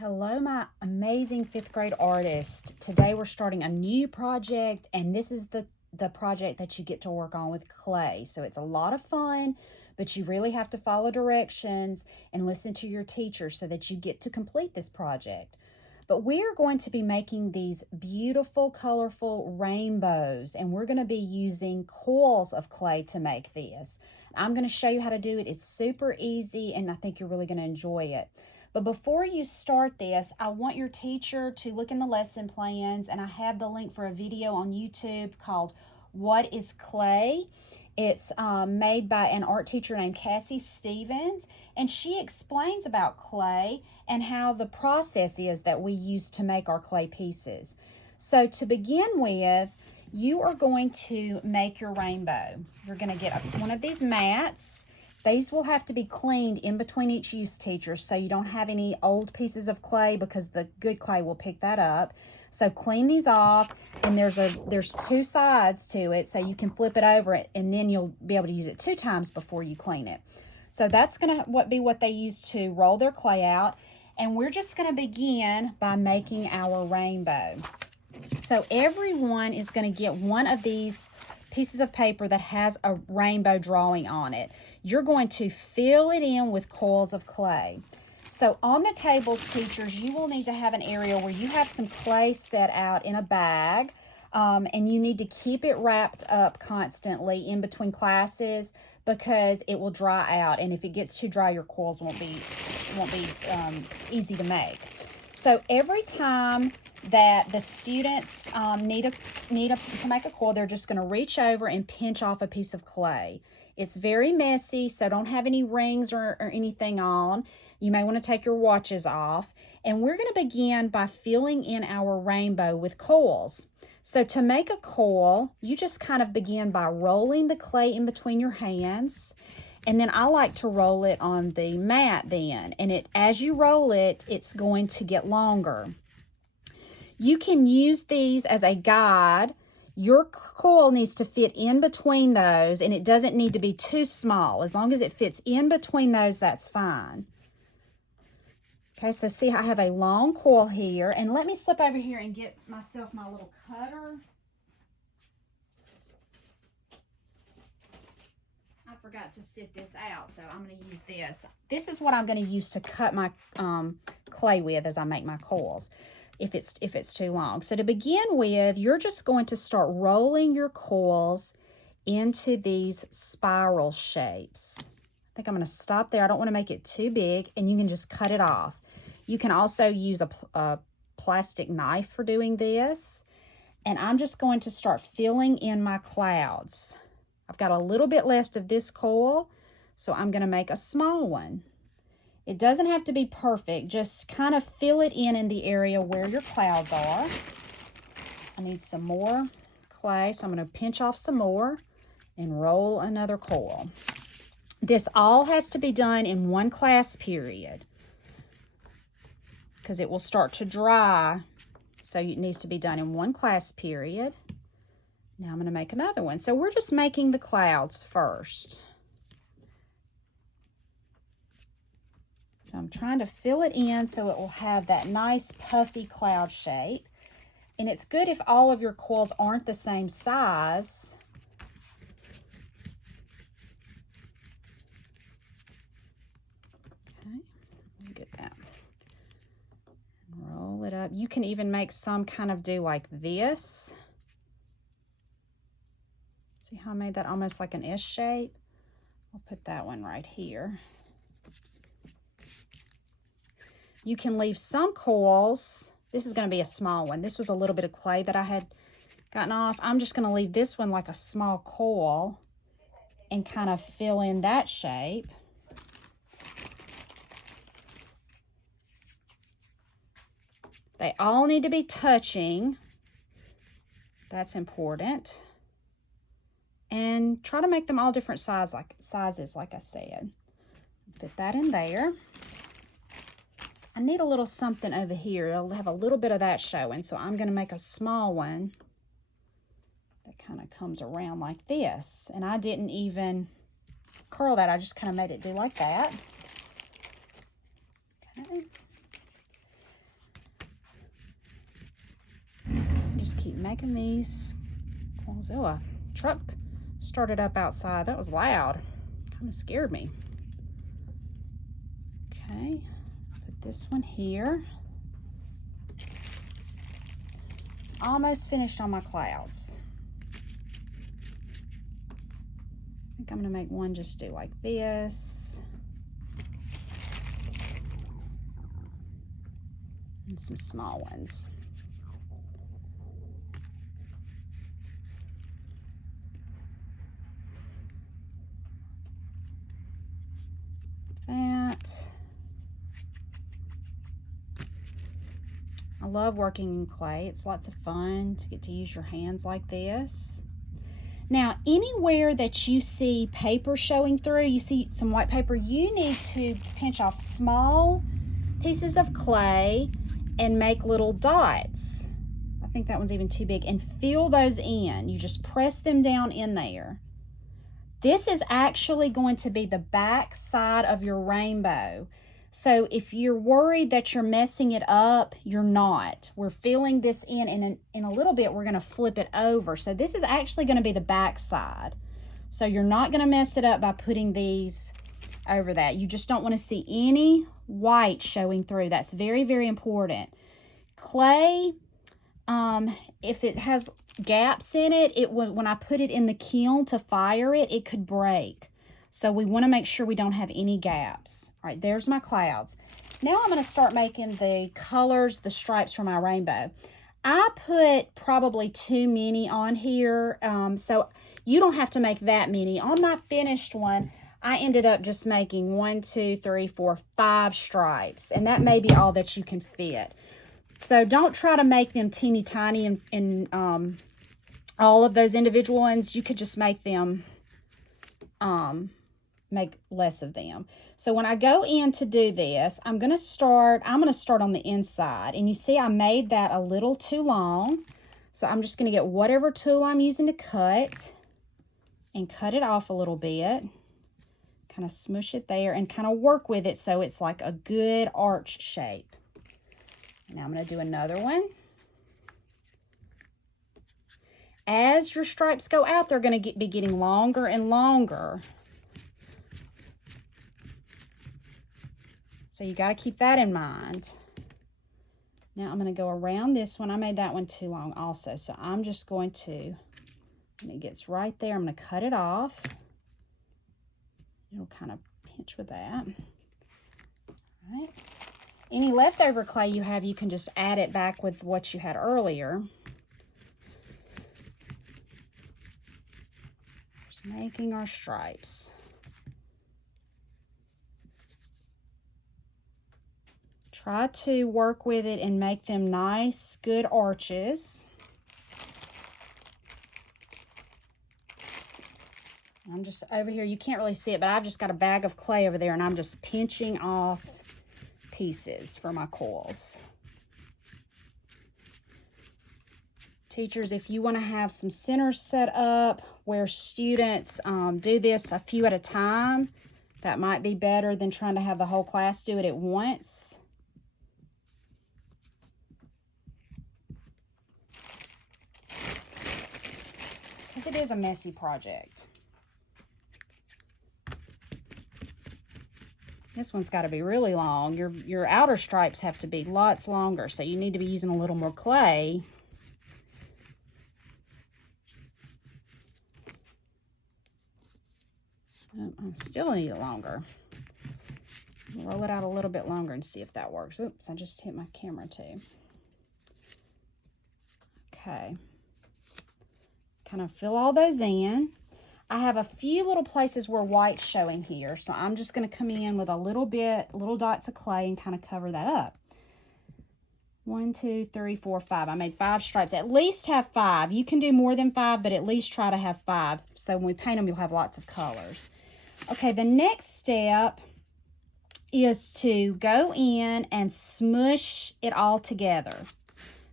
Hello, my amazing 5th grade artist. Today we're starting a new project, and this is the project that you get to work on with clay. So it's a lot of fun, but you really have to follow directions and listen to your teacher so that you get to complete this project. But we are going to be making these beautiful, colorful rainbows, and we're going to be using coils of clay to make this. I'm going to show you how to do it. It's super easy, and I think you're really going to enjoy it. But before you start this, I want your teacher to look in the lesson plans, and I have the link for a video on YouTube called What is Clay? It's made by an art teacher named Cassie Stevens, and she explains about clay and how the process is that we use to make our clay pieces. So to begin with, you are going to make your rainbow. You're going to get one of these mats. These will have to be cleaned in between each use, teachers, so you don't have any old pieces of clay because the good clay will pick that up. So clean these off, and there's two sides to it, so you can flip it over it, and then you'll be able to use it 2 times before you clean it. So that's going to be what they use to roll their clay out, and we're just going to begin by making our rainbow. So everyone is going to get one of these pieces of paper that has a rainbow drawing on it. You're going to fill it in with coils of clay. So on the tables, teachers, you will need to have an area where you have some clay set out in a bag, and you need to keep it wrapped up constantly in between classes because it will dry out, and if it gets too dry, your coils won't be easy to make. So every time that the students need to make a coil, they're just going to reach over and pinch off a piece of clay. It's very messy, so don't have any rings or anything on. You may want to take your watches off. And we're going to begin by filling in our rainbow with coils. So to make a coil, you just kind of begin by rolling the clay in between your hands. And then I like to roll it on the mat then. And as you roll it, it's going to get longer. You can use these as a guide. Your coil needs to fit in between those, and it doesn't need to be too small. As long as it fits in between those, that's fine. Okay, so see, I have a long coil here, and let me slip over here and get myself my little cutter. I forgot to sit this out, so I'm going to use this. This is what I'm going to use to cut my clay with as I make my coils, if it's too long. So to begin with, you're just going to start rolling your coils into these spiral shapes. I think I'm going to stop there. I don't want to make it too big, and you can just cut it off. You can also use a plastic knife for doing this. And I'm just going to start filling in my clouds. I've got a little bit left of this coil, so I'm going to make a small one. It doesn't have to be perfect. Just kind of fill it in the area where your clouds are. I need some more clay, so I'm going to pinch off some more and roll another coil. This all has to be done in one class period because it will start to dry, so it needs to be done in one class period. Now I'm going to make another one. So we're just making the clouds first. So I'm trying to fill it in so it will have that nice puffy cloud shape. And it's good if all of your coils aren't the same size. Okay, let me get that. Roll it up. You can even make some kind of do like this. See how I made that almost like an S shape? I'll put that one right here. You can leave some coils. This is going to be a small one. This was a little bit of clay that I had gotten off. I'm just going to leave this one like a small coil and kind of fill in that shape. They all need to be touching. That's important. And try to make them all different sizes, like I said. Fit that in there. I need a little something over here. It'll have a little bit of that showing, so I'm going to make a small one that kind of comes around like this. And I didn't even curl that. I just kind of made it do like that. Okay. just keep making these coils. Oh, a truck started up outside. That was loud. Kind of scared me. Okay, put this one here. Almost finished on my clouds. I think I'm gonna make one just do like this. And some small ones. That. I love working in clay. It's lots of fun to get to use your hands like this. Now, anywhere that you see paper showing through, you see some white paper, you need to pinch off small pieces of clay and make little dots. I think that one's even too big, and fill those in. You just press them down in there. This is actually going to be the back side of your rainbow. So if you're worried that you're messing it up, you're not. We're filling this in, and in a little bit, we're gonna flip it over. So this is actually gonna be the back side. So you're not gonna mess it up by putting these over that. You just don't wanna see any white showing through. That's very, very important. Clay, if it has gaps in it, when I put it in the kiln to fire it, it could break. So we want to make sure we don't have any gaps. All right, there's my clouds. Now I'm going to start making the colors, the stripes for my rainbow. I put probably too many on here, so you don't have to make that many. On my finished one, I ended up just making 1, 2, 3, 4, 5 stripes, and that may be all that you can fit. So don't try to make them teeny tiny in all of those individual ones. You could just make them, make less of them. So when I go in to do this, I'm going to start on the inside. And you see I made that a little too long. So I'm just going to get whatever tool I'm using to cut and cut it off a little bit. Kind of smush it there and kind of work with it so it's like a good arch shape. Now I'm going to do another one. As your stripes go out, they're going to be getting longer and longer. So you got to keep that in mind. Now I'm going to go around this one. I made that one too long also. So I'm just going to, when it gets right there, I'm going to cut it off. It'll kind of pinch with that. All right. Any leftover clay you have, you can just add it back with what you had earlier. Just making our stripes. Try to work with it and make them nice, good arches. I'm just over here, you can't really see it, but I've just got a bag of clay over there, and I'm just pinching off pieces for my coils. Teachers, if you want to have some centers set up where students do this a few at a time, that might be better than trying to have the whole class do it at once. Because it is a messy project. This one's got to be really long. Your outer stripes have to be lots longer, so you need to be using a little more clay. I still need it longer. Roll it out a little bit longer and see if that works. Oops, I just hit my camera too. Okay. Kind of fill all those in. I have a few little places where white's showing here, so I'm just going to come in with a little dots of clay and kind of cover that up. 1, 2, 3, 4, 5. I made 5 stripes. At least have 5. You can do more than 5, but at least try to have 5. So when we paint them, you'll have lots of colors. Okay, the next step is to go in and smush it all together.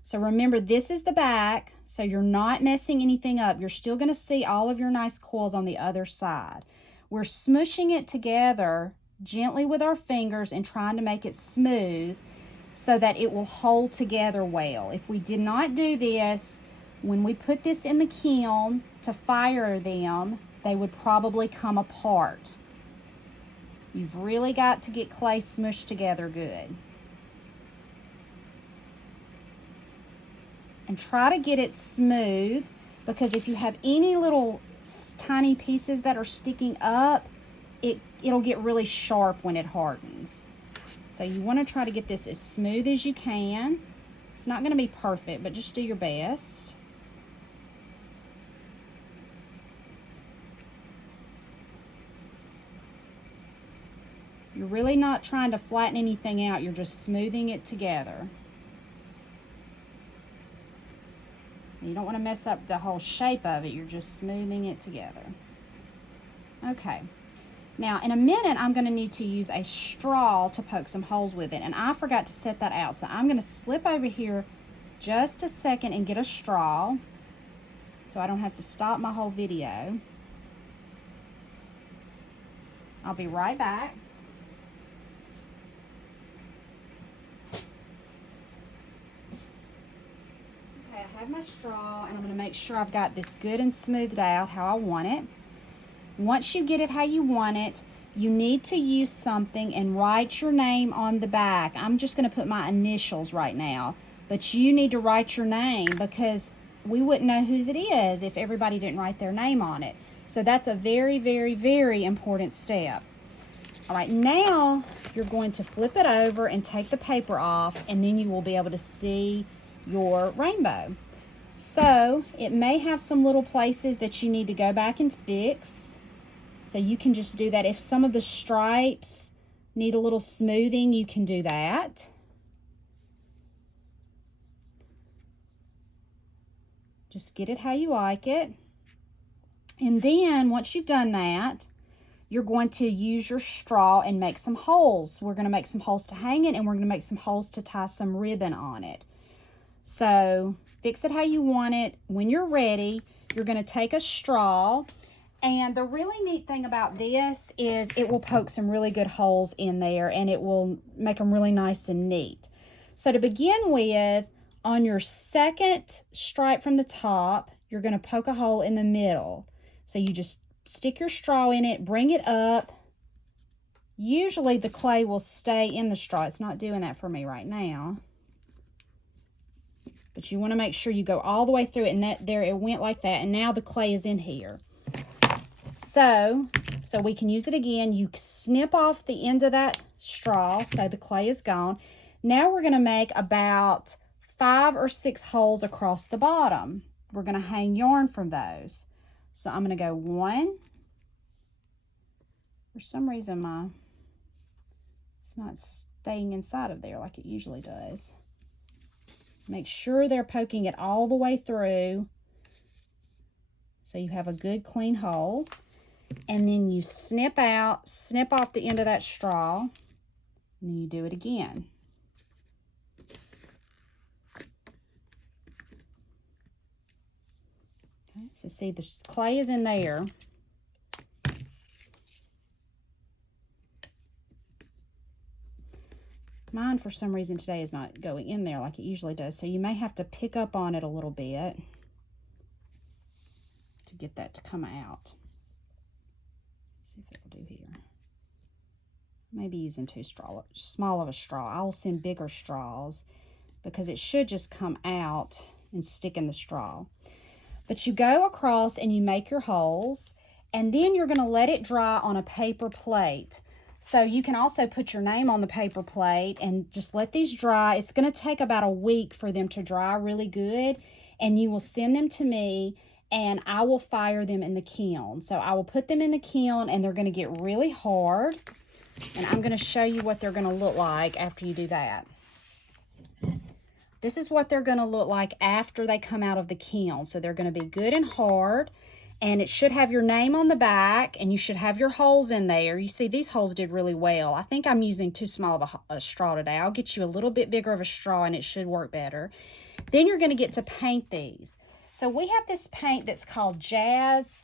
So remember, this is the back, so you're not messing anything up. You're still going to see all of your nice coils on the other side. We're smushing it together gently with our fingers and trying to make it smooth so that it will hold together well. If we did not do this, When we put this in the kiln to fire them, they would probably come apart. You've really got to get clay smushed together good. And try to get it smooth, because if you have any little tiny pieces that are sticking up, it'll get really sharp when it hardens. So you want to try to get this as smooth as you can. It's not going to be perfect, but just do your best. You're really not trying to flatten anything out, you're just smoothing it together. So you don't want to mess up the whole shape of it, you're just smoothing it together. Okay, now in a minute I'm going to need to use a straw to poke some holes with it, and I forgot to set that out, so I'm going to slip over here just a second and get a straw so I don't have to stop my whole video. I'll be right back. I have my straw, and I'm going to make sure I've got this good and smoothed out how I want it. Once you get it how you want it, you need to use something and write your name on the back. I'm just going to put my initials right now, but you need to write your name, because we wouldn't know whose it is if everybody didn't write their name on it. So that's a very, very, very important step. All right, now you're going to flip it over and take the paper off, and then you will be able to see your rainbow. So it may have some little places that you need to go back and fix. So you can just do that. If some of the stripes need a little smoothing, you can do that. Just get it how you like it. And then once you've done that, you're going to use your straw and make some holes. We're going to make some holes to hang it, and we're going to make some holes to tie some ribbon on it. So fix it how you want it. When you're ready, you're going to take a straw, and the really neat thing about this is it will poke some really good holes in there, and it will make them really nice and neat. So to begin with, on your second stripe from the top, you're going to poke a hole in the middle. So you just stick your straw in it, bring it up. Usually the clay will stay in the straw. It's not doing that for me right now. But you want to make sure you go all the way through it, and that there it went like that, and now the clay is in here. So we can use it again. You snip off the end of that straw so the clay is gone. Now we're going to make about 5 or 6 holes across the bottom. We're going to hang yarn from those. So I'm going to go 1. For some reason it's not staying inside of there like it usually does. Make sure they're poking it all the way through so you have a good clean hole. And then you snip off the end of that straw, and then you do it again. Okay, so see, the clay is in there. Mine, for some reason today, is not going in there like it usually does, so you may have to pick up on it a little bit to get that to come out. Let's see if it'll do here. Maybe using too small of a straw. I'll send bigger straws because it should just come out and stick in the straw. But you go across and you make your holes, and then you're going to let it dry on a paper plate. So you can also put your name on the paper plate and just let these dry. It's going to take about a week for them to dry really good, and you will send them to me, and I will fire them in the kiln. So I will put them in the kiln, and they're going to get really hard, and I'm going to show you what they're going to look like after you do that. This is what they're going to look like after they come out of the kiln. So they're going to be good and hard. And it should have your name on the back, and you should have your holes in there. You see, these holes did really well. I think I'm using too small of a straw today. I'll get you a little bit bigger of a straw, and it should work better. Then you're going to get to paint these. So we have this paint that's called Jazz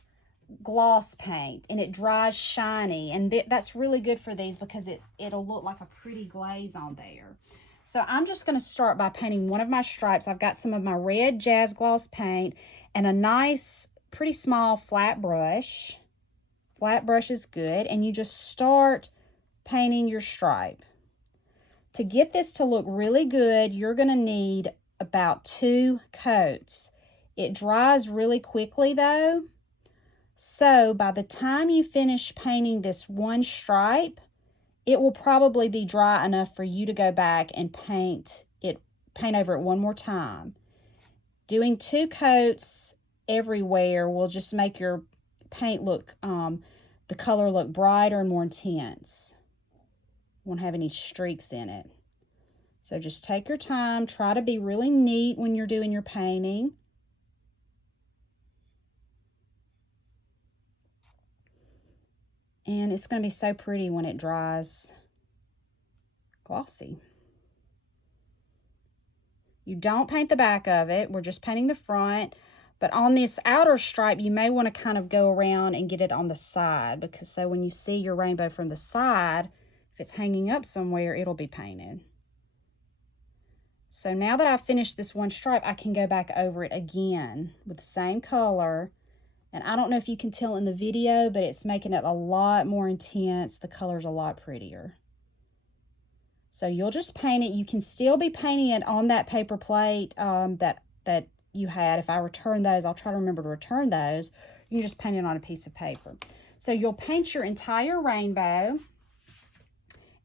Gloss Paint, and it dries shiny. And that's really good for these because it'll look like a pretty glaze on there. So I'm just going to start by painting one of my stripes. I've got some of my red Jazz Gloss paint and a nice, pretty small flat brush. Flat brush is good. And you just start painting your stripe. To get this to look really good, you're going to need about 2 coats. It dries really quickly though. So by the time you finish painting this one stripe, it will probably be dry enough for you to go back and paint over it one more time. Doing 2 coats everywhere will just make your paint look, the color look brighter and more intense. Won't have any streaks in it. So just take your time, try to be really neat when you're doing your painting. And it's going to be so pretty when it dries glossy. You don't paint the back of it, we're just painting the front. But on this outer stripe, you may want to kind of go around and get it on the side, because so when you see your rainbow from the side, if it's hanging up somewhere, it'll be painted. So now that I've finished this one stripe, I can go back over it again with the same color. And I don't know if you can tell in the video, but it's making it a lot more intense. The color's a lot prettier. So you'll just paint it. You can still be painting it on that paper plate that you had. If I return those, I'll try to remember to return those. You can just paint it on a piece of paper. So you'll paint your entire rainbow.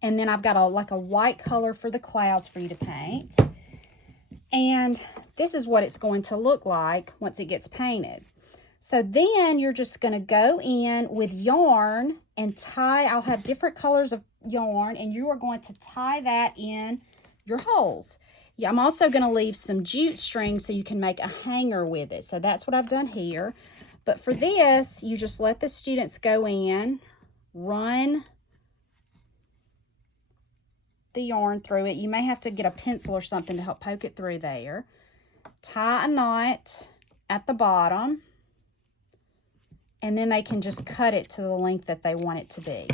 And then I've got like a white color for the clouds for you to paint. And this is what it's going to look like once it gets painted. So then you're just going to go in with yarn and tie. I'll have different colors of yarn, and you are going to tie that in your holes. Yeah, I'm also going to leave some jute string so you can make a hanger with it. So that's what I've done here. But for this, you just let the students go in, run the yarn through it. You may have to get a pencil or something to help poke it through there. Tie a knot at the bottom, and then they can just cut it to the length that they want it to be.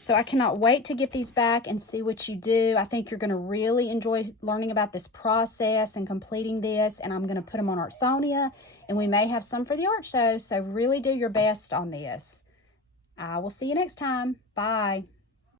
So I cannot wait to get these back and see what you do. I think you're going to really enjoy learning about this process and completing this, and I'm going to put them on Artsonia, and we may have some for the art show, so really do your best on this. I will see you next time. Bye.